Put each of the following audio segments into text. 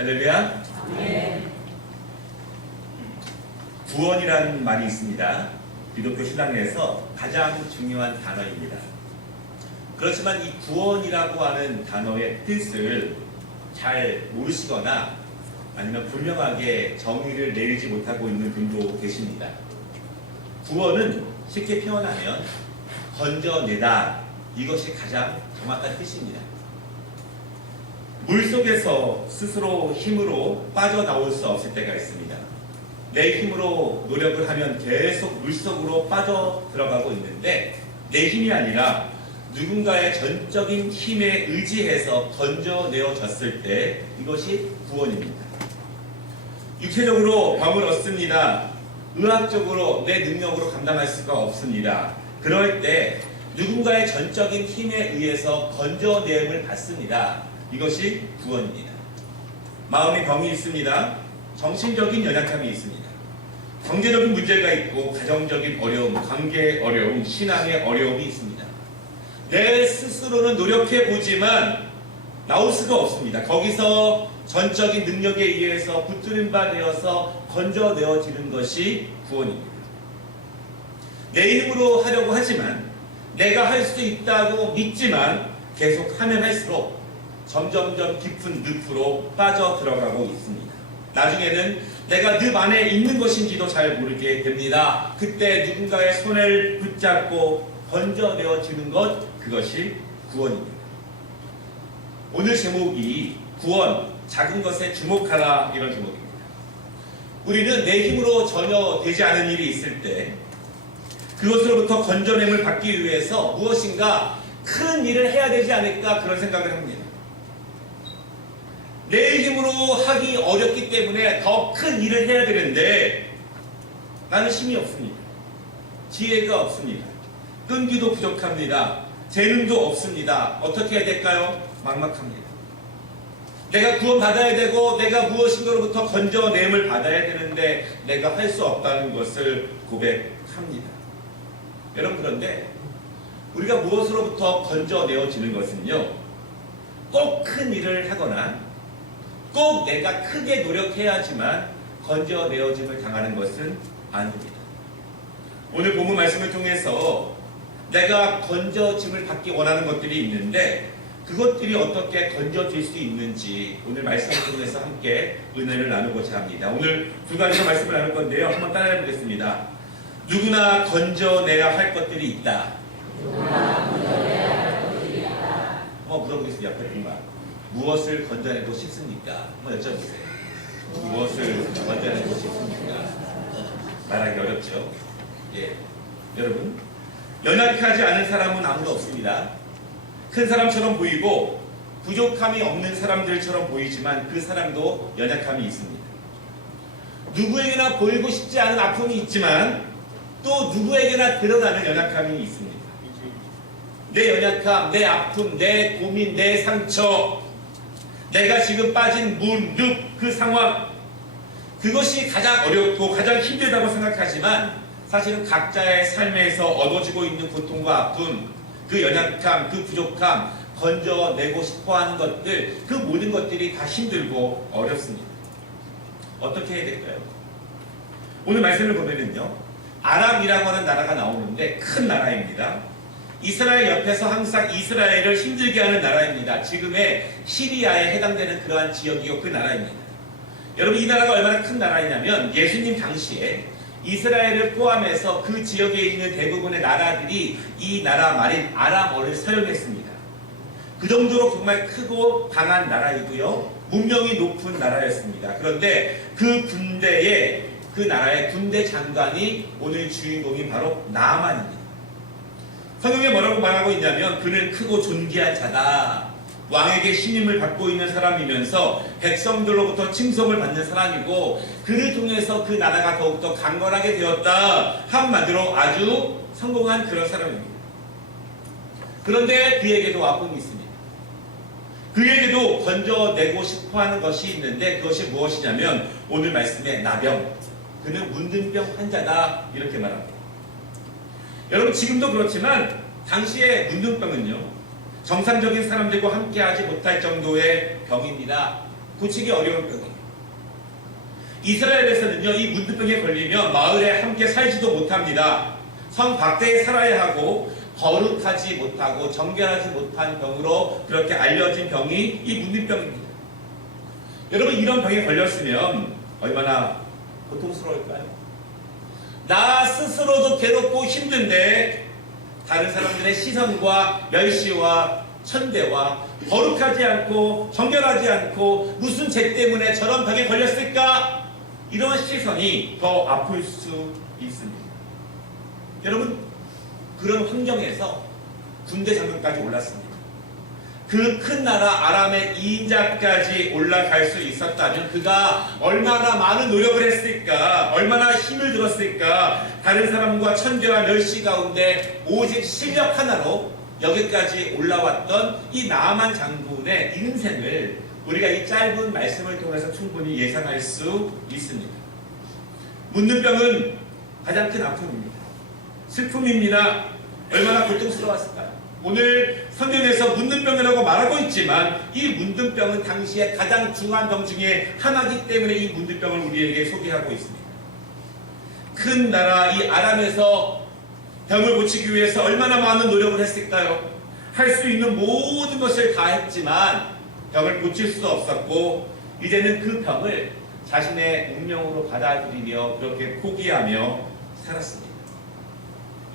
할렐루야. 네. 구원이라는 말이 있습니다. 기독교 신앙에서 가장 중요한 단어입니다. 그렇지만 이 구원이라고 하는 단어의 뜻을 잘 모르시거나 아니면 분명하게 정의를 내리지 못하고 있는 분도 계십니다. 구원은 쉽게 표현하면 건져내다, 이것이 가장 정확한 뜻입니다. 물속에서 스스로 힘으로 빠져나올 수 없을 때가 있습니다. 내 힘으로 노력을 하면 계속 물속으로 빠져 들어가고 있는데 내 힘이 아니라 누군가의 전적인 힘에 의지해서 건져내어졌을 때 이것이 구원입니다. 육체적으로 병을 얻습니다. 의학적으로 내 능력으로 감당할 수가 없습니다. 그럴 때 누군가의 전적인 힘에 의해서 건져내음을 받습니다. 이것이 구원입니다. 마음의 병이 있습니다. 정신적인 연약함이 있습니다. 경제적인 문제가 있고 가정적인 어려움, 관계의 어려움, 신앙의 어려움이 있습니다. 내 스스로는 노력해보지만 나올 수가 없습니다. 거기서 전적인 능력에 의해서 붙들림 바 되어서 건져내어지는 것이 구원입니다. 내 힘으로 하려고 하지만 내가 할 수 있다고 믿지만 계속 하면 할수록 점점점 깊은 늪으로 빠져 들어가고 있습니다. 나중에는 내가 늪 안에 있는 것인지도 잘 모르게 됩니다. 그때 누군가의 손을 붙잡고 건져내어지는 것, 그것이 구원입니다. 오늘 제목이 구원, 작은 것에 주목하라, 이런 제목입니다. 우리는 내 힘으로 전혀 되지 않은 일이 있을 때 그것으로부터 건져냄을 받기 위해서 무엇인가 큰 일을 해야 되지 않을까, 그런 생각을 합니다. 내 힘으로 하기 어렵기 때문에 더 큰 일을 해야 되는데 나는 힘이 없습니다. 지혜가 없습니다. 끈기도 부족합니다. 재능도 없습니다. 어떻게 해야 될까요? 막막합니다. 내가 구원받아야 되고 내가 무엇인가로부터 건져냄을 받아야 되는데 내가 할 수 없다는 것을 고백합니다. 여러분, 그런데 우리가 무엇으로부터 건져내어지는 것은요, 꼭 큰 일을 하거나 꼭 내가 크게 노력해야지만 건져내어짐을 당하는 것은 아닙니다. 오늘 본문 말씀을 통해서 내가 건져짐을 받기 원하는 것들이 있는데 그것들이 어떻게 건져질 수 있는지 오늘 말씀을 통해서 함께 은혜를 나누고자 합니다. 오늘 두 가지로 말씀을 나눌 건데요. 한번 따라해 보겠습니다. 누구나 건져내야 할 것들이 있다. 한번 물어보겠습니다. 옆에 분만. 무엇을 건져내고 싶습니까? 한번 여쭤보세요. 무엇을 건져내고 싶습니까? 말하기 어렵죠? 예. 여러분, 연약하지 않은 사람은 아무도 없습니다. 큰 사람처럼 보이고 부족함이 없는 사람들처럼 보이지만 그 사람도 연약함이 있습니다. 누구에게나 보이고 싶지 않은 아픔이 있지만 또 누구에게나 드러나는 연약함이 있습니다. 내 연약함, 내 아픔, 내 고민, 내 상처, 내가 지금 빠진 문, 늪, 그 상황, 그것이 가장 어렵고 가장 힘들다고 생각하지만 사실은 각자의 삶에서 얻어지고 있는 고통과 아픔, 그 연약함, 그 부족함, 건져내고 싶어하는 것들, 그 모든 것들이 다 힘들고 어렵습니다. 어떻게 해야 될까요? 오늘 말씀을 보면은요, 아람이라고 하는 나라가 나오는데 큰 나라입니다. 이스라엘 옆에서 항상 이스라엘을 힘들게 하는 나라입니다. 지금의 시리아에 해당되는 그러한 지역이고 그 나라입니다. 여러분, 이 나라가 얼마나 큰 나라이냐면 예수님 당시에 이스라엘을 포함해서 그 지역에 있는 대부분의 나라들이 이 나라 말인 아람어를 사용했습니다. 그 정도로 정말 크고 강한 나라이고요, 문명이 높은 나라였습니다. 그런데 그 군대에, 그 나라의 군대 장관이 오늘 주인공이 바로 나아만입니다. 성경에 뭐라고 말하고 있냐면 그는 크고 존귀한 자다. 왕에게 신임을 받고 있는 사람이면서 백성들로부터 칭송을 받는 사람이고 그를 통해서 그 나라가 더욱더 강건하게 되었다. 한마디로 아주 성공한 그런 사람입니다. 그런데 그에게도 아픔이 있습니다. 그에게도 건져내고 싶어하는 것이 있는데 그것이 무엇이냐면 오늘 말씀의 나병, 그는 문둥병 환자다, 이렇게 말합니다. 여러분, 지금도 그렇지만 당시의 문둥병은요, 정상적인 사람들과 함께하지 못할 정도의 병입니다. 고치기 어려운 병이에요. 이스라엘에서는요, 이 문둥병에 걸리면 마을에 함께 살지도 못합니다. 성 밖에 살아야 하고 거룩하지 못하고 정결하지 못한 병으로 그렇게 알려진 병이 이 문둥병입니다. 여러분, 이런 병에 걸렸으면 얼마나 고통스러울까요? 나 스스로도 괴롭고 힘든데 다른 사람들의 시선과 멸시와 천대와 거룩하지 않고 정결하지 않고 무슨 죄 때문에 저런 병에 걸렸을까? 이런 시선이 더 아플 수 있습니다. 여러분, 그런 환경에서 군대 장군까지 올랐습니다. 그 큰 나라 아람의 2인자까지 올라갈 수 있었다면 그가 얼마나 많은 노력을 했을까, 얼마나 힘을 들었을까. 다른 사람과 천대와 멸시 가운데 오직 실력 하나로 여기까지 올라왔던 이 나아만 장군의 인생을 우리가 이 짧은 말씀을 통해서 충분히 예상할 수 있습니다. 문둥병은 가장 큰 아픔입니다. 슬픔입니다. 얼마나 고통스러웠을까요? 오늘 성경에서 문둥병이라고 말하고 있지만 이 문둥병은 당시에 가장 중요한 병 중에 하나이기 때문에 이 문둥병을 우리에게 소개하고 있습니다. 큰 나라 이 아람에서 병을 고치기 위해서 얼마나 많은 노력을 했을까요? 할 수 있는 모든 것을 다 했지만 병을 고칠 수 없었고 이제는 그 병을 자신의 운명으로 받아들이며 그렇게 포기하며 살았습니다.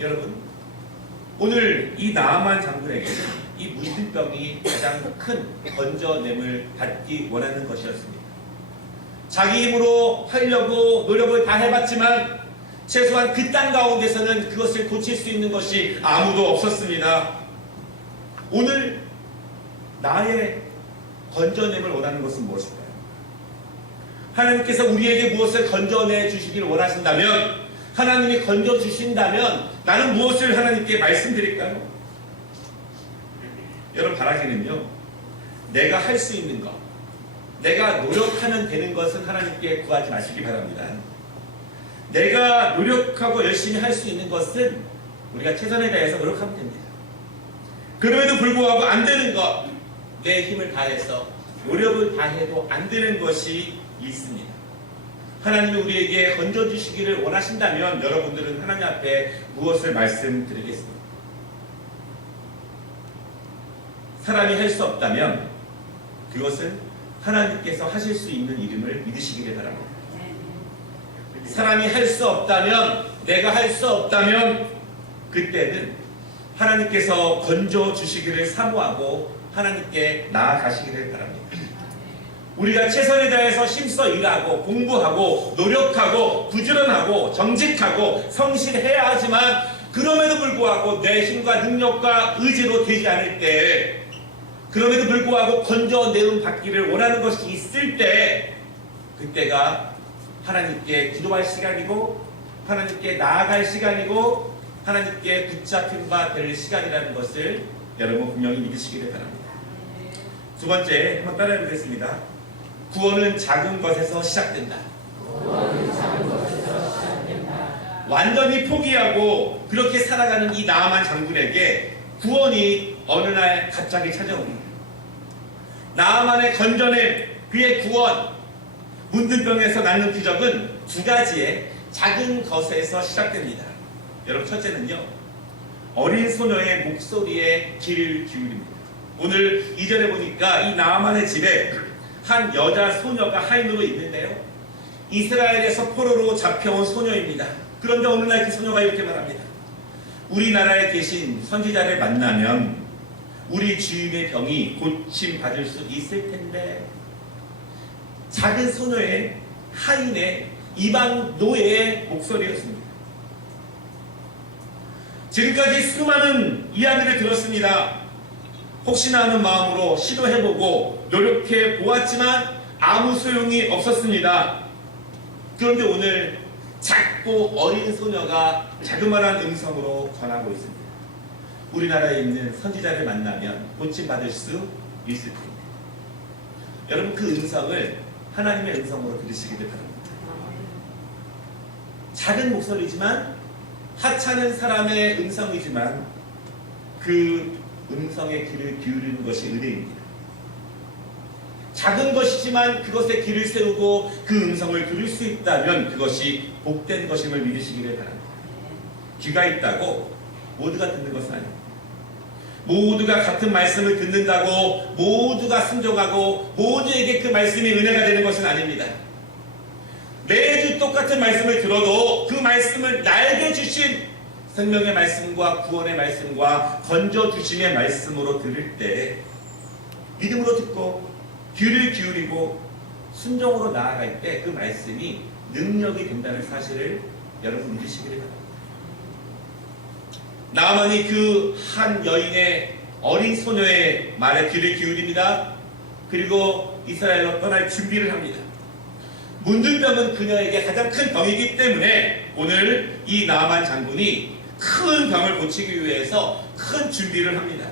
여러분, 오늘 이 나아만 장군에게는 이 문둥병이 가장 큰 건져냄을 받기 원하는 것이었습니다. 자기 힘으로 하려고 노력을 다 해봤지만 최소한 그 땅 가운데서는 그것을 고칠 수 있는 것이 아무도 없었습니다. 오늘 나의 건져냄을 원하는 것은 무엇일까요? 하나님께서 우리에게 무엇을 건져내 주시기를 원하신다면, 하나님이 건져주신다면 나는 무엇을 하나님께 말씀드릴까요? 여러분, 바라기는요, 내가 할 수 있는 것, 내가 노력하면 되는 것은 하나님께 구하지 마시기 바랍니다. 내가 노력하고 열심히 할 수 있는 것은 우리가 최선을 다해서 노력하면 됩니다. 그럼에도 불구하고 안 되는 것, 내 힘을 다해서 노력을 다해도 안 되는 것이 있습니다. 하나님이 우리에게 건져주시기를 원하신다면 여러분들은 하나님 앞에 무엇을 말씀드리겠습니까? 사람이 할 수 없다면 그것은 하나님께서 하실 수 있는 일임을 믿으시기를 바랍니다. 사람이 할 수 없다면, 내가 할 수 없다면 그때는 하나님께서 건져주시기를 사모하고 하나님께 나아가시기를 바랍니다. 우리가 최선을 다해서 힘써 일하고 공부하고 노력하고 부지런하고 정직하고 성실해야 하지만 그럼에도 불구하고 내 힘과 능력과 의지로 되지 않을 때, 그럼에도 불구하고 건져내음 받기를 원하는 것이 있을 때, 그때가 하나님께 기도할 시간이고 하나님께 나아갈 시간이고 하나님께 붙잡힌 바 될 시간이라는 것을 여러분 분명히 믿으시기를 바랍니다. 두 번째, 한번 따라해 보겠습니다. 구원은 작은 것에서 시작된다. 완전히 포기하고 그렇게 살아가는 이 나아만 장군에게 구원이 어느 날 갑자기 찾아옵니다. 나아만의 건져냄, 그의 구원, 문둥병에서 낳는 기적은 두 가지의 작은 것에서 시작됩니다. 여러분, 첫째는요, 어린 소녀의 목소리에 귀를 기울입니다. 오늘 2절에 보니까 이 나아만의 집에 한 여자 소녀가 하인으로 있는데요, 이스라엘에서 포로로 잡혀온 소녀입니다. 그런데 어느 날 그 소녀가 이렇게 말합니다. 우리나라에 계신 선지자를 만나면 우리 주인의 병이 고침받을 수 있을 텐데. 작은 소녀의 하인의 이방 노예의 목소리였습니다. 지금까지 수많은 이야기를 들었습니다. 혹시나 하는 마음으로 시도해보고 노력해 보았지만 아무 소용이 없었습니다. 그런데 오늘 작고 어린 소녀가 자그마한 음성으로 전하고 있습니다. 우리나라에 있는 선지자를 만나면 고침받을 수 있을 텐데. 여러분, 그 음성을 하나님의 음성으로 들으시기를 바랍니다. 작은 목소리지만 하찮은 사람의 음성이지만 그 음성에 귀를 기울이는 것이 은혜입니다. 작은 것이지만 그것에 귀를 세우고 그 음성을 들을 수 있다면 그것이 복된 것임을 믿으시기를 바랍니다. 귀가 있다고 모두가 듣는 것은 아닙니다. 모두가 같은 말씀을 듣는다고 모두가 순종하고 모두에게 그 말씀이 은혜가 되는 것은 아닙니다. 매주 똑같은 말씀을 들어도 그 말씀을 나에게 주신 생명의 말씀과 구원의 말씀과 건져주심의 말씀으로 들을 때 믿음으로 듣고 귀를 기울이고 순종으로 나아갈 때 그 말씀이 능력이 된다는 사실을 여러분 믿으시기를 바랍니다. 나아만이 그 한 여인의 어린 소녀의 말에 귀를 기울입니다. 그리고 이스라엘로 떠날 준비를 합니다. 문둥병은 그녀에게 가장 큰 병이기 때문에 오늘 이 나아만 장군이 큰 병을 고치기 위해서 큰 준비를 합니다.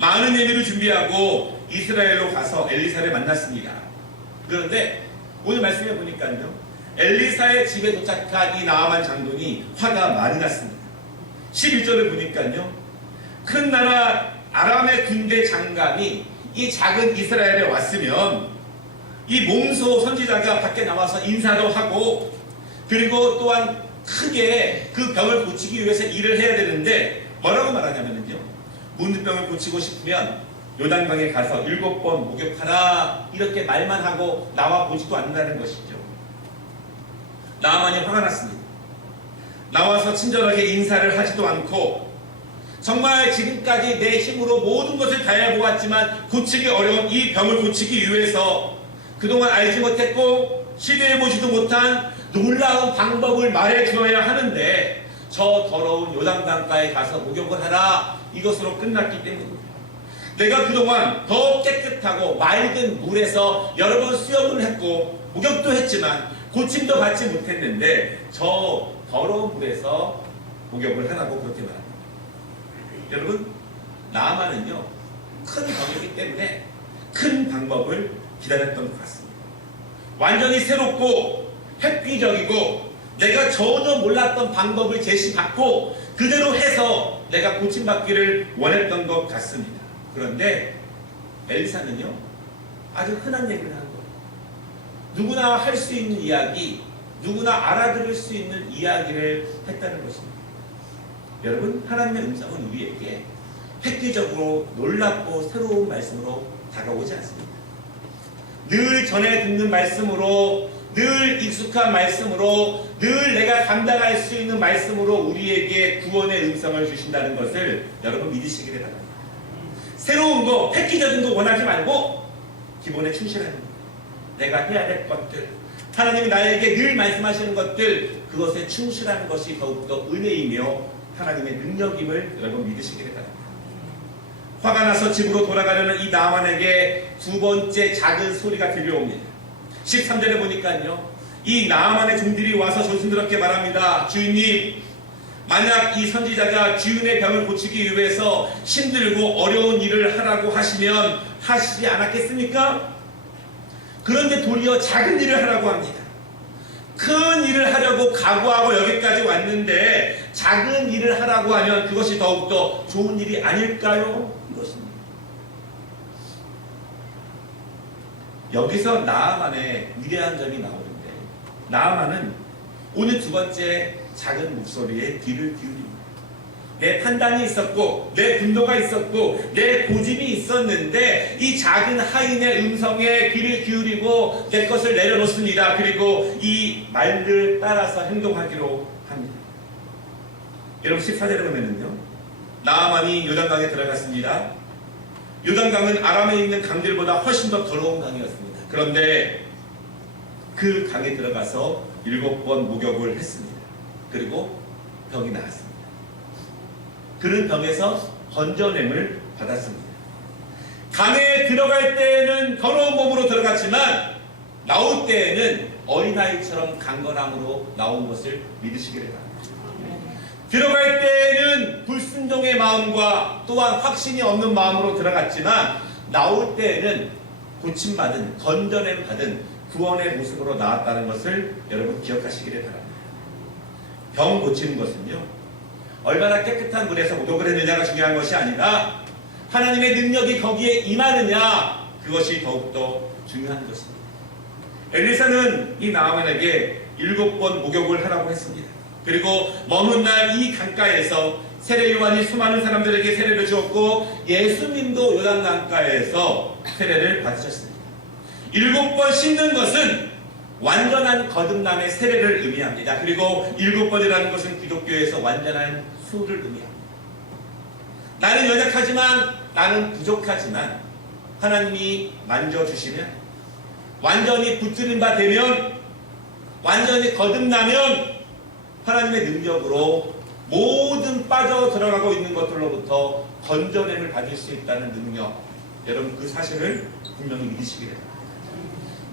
많은 예비를 준비하고 이스라엘로 가서 엘리사를 만났습니다. 그런데 오늘 말씀해 보니까요, 엘리사의 집에 도착한 이 나아만 장군이 화가 많이 났습니다. 11절을 보니까요, 큰 나라 아람의 군대 장관이 이 작은 이스라엘에 왔으면 이 몸소 선지자가 밖에 나와서 인사도 하고 그리고 또한 크게 그 병을 고치기 위해서 일을 해야 되는데 뭐라고 말하냐면요, 문둥병을 고치고 싶으면 요단강에 가서 7번 목욕하라 이렇게 말만 하고 나와 보지도 않는다는 것이죠. 나아만이 화가 났습니다. 나와서 친절하게 인사를 하지도 않고 정말 지금까지 내 힘으로 모든 것을 다해보았지만 고치기 어려운 이 병을 고치기 위해서 그동안 알지 못했고 시도해보지도 못한 놀라운 방법을 말해주어야 하는데 저 더러운 요단강가에 가서 목욕을 하라 이것으로 끝났기 때문입니다. 내가 그동안 더 깨끗하고 맑은 물에서 여러 번 수영을 했고 목욕도 했지만 고침도 받지 못했는데 저 더러운 물에서 목욕을 하라고 그렇게 말합니다. 여러분, 나아만은요 큰 병이기 때문에 큰 방법을 기다렸던 것 같습니다. 완전히 새롭고 획기적이고 내가 전혀 몰랐던 방법을 제시받고 그대로 해서 내가 고침받기를 원했던 것 같습니다. 그런데 엘리사는요 아주 흔한 얘기를 하는 거예요. 누구나 할 수 있는 이야기, 누구나 알아들을 수 있는 이야기를 했다는 것입니다. 여러분, 하나님의 음성은 우리에게 획기적으로 놀랍고 새로운 말씀으로 다가오지 않습니다. 늘 전에 듣는 말씀으로, 늘 익숙한 말씀으로, 늘 내가 감당할 수 있는 말씀으로 우리에게 구원의 음성을 주신다는 것을 여러분 믿으시기를 바랍니다. 새로운 거, 획기적인 거 원하지 말고 기본에 충실하는 것, 내가 해야 될 것들, 하나님이 나에게 늘 말씀하시는 것들, 그것에 충실하는 것이 더욱더 은혜이며 하나님의 능력임을 여러분 믿으시기를 바랍니다. 화가 나서 집으로 돌아가려는 이 나아만에게 두 번째 작은 소리가 들려옵니다. 13절에 보니까요, 이 나아만의 종들이 와서 조심스럽게 말합니다. 주인님, 만약 이 선지자가 주인의 병을 고치기 위해서 힘들고 어려운 일을 하라고 하시면 하시지 않았겠습니까? 그런데 도리어 작은 일을 하라고 합니다. 큰 일을 하려고 각오하고 여기까지 왔는데 작은 일을 하라고 하면 그것이 더욱더 좋은 일이 아닐까요? 이것입니다. 여기서 나아만의 위대한 점이 나오는데, 나아만은 오늘 두 번째 작은 목소리에 귀를 기울입니다. 내 판단이 있었고 내 분노가 있었고 내 고집이 있었는데 이 작은 하인의 음성에 귀를 기울이고 내 것을 내려놓습니다. 그리고 이 말을 따라서 행동하기로 합니다. 여러분, 14절에 보면은요, 나아만이 요단강에 들어갔습니다. 요단강은 아람에 있는 강들보다 훨씬 더 더러운 강이었습니다. 그런데 그 강에 들어가서 7번 목욕을 했습니다. 그리고 병이 나았습니다. 그는 병에서 건져냄을 받았습니다. 강에 들어갈 때에는 더러운 몸으로 들어갔지만 나올 때에는 어린아이처럼 강건함으로 나온 것을 믿으시기를 바랍니다. 들어갈 때에는 불순종의 마음과 또한 확신이 없는 마음으로 들어갔지만 나올 때에는 고침받은, 건져냄 받은 구원의 모습으로 나왔다는 것을 여러분 기억하시기를 바랍니다. 병 고치는 것은요, 얼마나 깨끗한 물에서 목욕을 했느냐가 중요한 것이 아니라 하나님의 능력이 거기에 임하느냐, 그것이 더욱더 중요한 것입니다. 엘리사는 이 나아만에게 7번 목욕을 하라고 했습니다. 그리고 먼 훗날 이 강가에서 세례 요한이 수많은 사람들에게 세례를 주었고 예수님도 요단 강가에서 세례를 받으셨습니다. 7번 씻는 것은 완전한 거듭남의 세례를 의미합니다. 그리고 7번이라는 것은 기독교에서 완전한 수를 의미합니다. 나는 연약하지만, 나는 부족하지만 하나님이 만져주시면, 완전히 붙들린 바 되면, 완전히 거듭나면 하나님의 능력으로 모든 빠져 들어가고 있는 것들로부터 건져냄을 받을 수 있다는 능력, 여러분 그 사실을 분명히 믿으시기 바랍니다.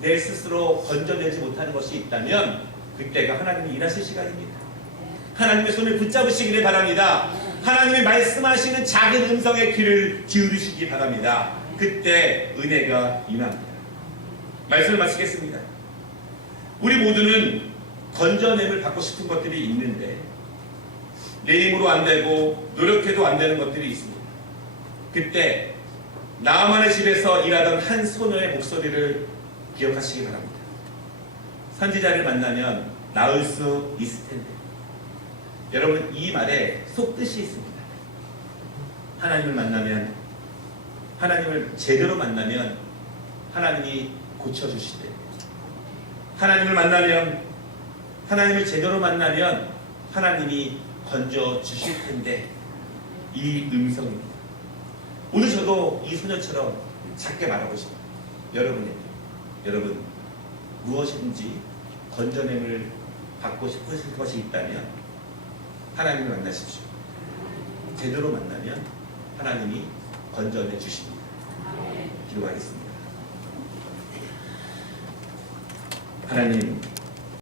내 스스로 건져내지 못하는 것이 있다면 그때가 하나님이 일하실 시간입니다. 하나님의 손을 붙잡으시기를 바랍니다. 하나님이 말씀하시는 작은 음성의 귀를 기울이시기 바랍니다. 그때 은혜가 임합니다. 말씀을 마치겠습니다. 우리 모두는 건져냄을 받고 싶은 것들이 있는데 내 힘으로 안 되고 노력해도 안 되는 것들이 있습니다. 그때 나만의 집에서 일하던 한 소녀의 목소리를 기억하시기 바랍니다. 선지자를 만나면 나을 수 있을 텐데. 여러분 이 말에 속뜻이 있습니다. 하나님을 만나면, 하나님을 제대로 만나면 하나님이 고쳐주시되, 하나님을 만나면, 하나님을 제대로 만나면 하나님이 건져주실 텐데, 이 음성입니다. 오늘 저도 이 소녀처럼 작게 말하고 싶어요. 여러분에게. 여러분 무엇이든지 건져냄을 받고 싶으실 것이 있다면 하나님을 만나십시오. 제대로 만나면 하나님이 건져내 주십니다. 기도하겠습니다. 하나님,